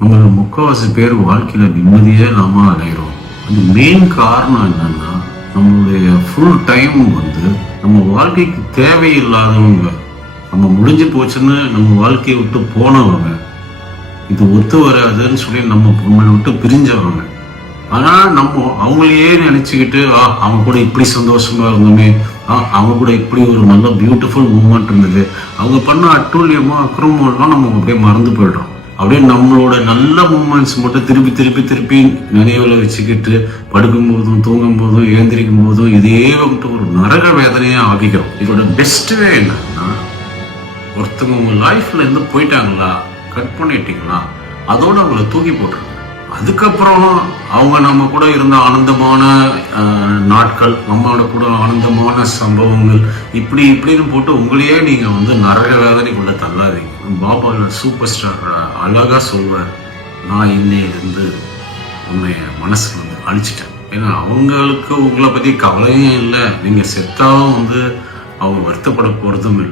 நம்மளோட முக்கால்வாசி பேர் வாழ்க்கையில நிம்மதியே நாம் அடைகிறோம் அது மெயின் காரணம் என்னன்னா நம்மளுடைய ஃபுல் டைம் வந்து நம்ம வாழ்க்கைக்கு தேவையில்லாதவங்க நம்ம முடிஞ்சு போச்சுன்னு நம்ம வாழ்க்கையை விட்டு போனவங்க இது ஒத்து வராதுன்னு சொல்லி நம்ம நம்மளை விட்டு பிரிஞ்சவங்க. ஆனால் நம்ம அவங்களையே நினச்சிக்கிட்டு ஆ அவங்க கூட இப்படி சந்தோஷமா இருந்தோமே. ஆ அவங்க கூட இப்படி ஒரு நல்ல பியூட்டிஃபுல் மூமெண்ட் இருந்தது. அவங்க பண்ண அட்டூழியமோ அக்கிரமம்லாம் நம்ம அப்படியே மறந்து போயிடுறோம். அப்படியே நம்மளோட நல்ல மூமெண்ட்ஸ் மட்டும் திருப்பி திருப்பி திருப்பி நினைவுல வச்சுக்கிட்டு படுக்கும் போதும் தூங்கும் போதும் ஏந்திரிக்கும் போதும் இதே வந்துட்டு ஒரு நரக வேதனையாக ஆகிக்கிறோம் இதோட பெஸ்ட் வே என்னன்னா ஒருத்தவங்க உங்கள் லைஃப்ல இருந்து போயிட்டாங்களா கட் பண்ணிட்டீங்களா அதோட அவங்கள தூக்கி போட்டுருங்க. அதுக்கப்புறம் அவங்க நம்ம கூட இருந்த ஆனந்தமான நாட்கள் நம்மளோட கூட ஆனந்தமான சம்பவங்கள் இப்படி இப்படின்னு போட்டு உங்களையே நீங்கள் வந்து நரக வேதனைக்குள்ள தள்ளாதீங்க. பாபா சூப்பர் ஸ்டார் அழகாக சொல்வார் நான் இன்னையிலிருந்து உன்னை மனசுக்கு வந்து அழிச்சிட்டேன். ஏன்னா அவங்களுக்கு உங்களை பற்றி கவலையும் இல்லை. நீங்கள் செத்தாலும் வந்து அவங்க வருத்தப்பட போகிறதும் இல்லை.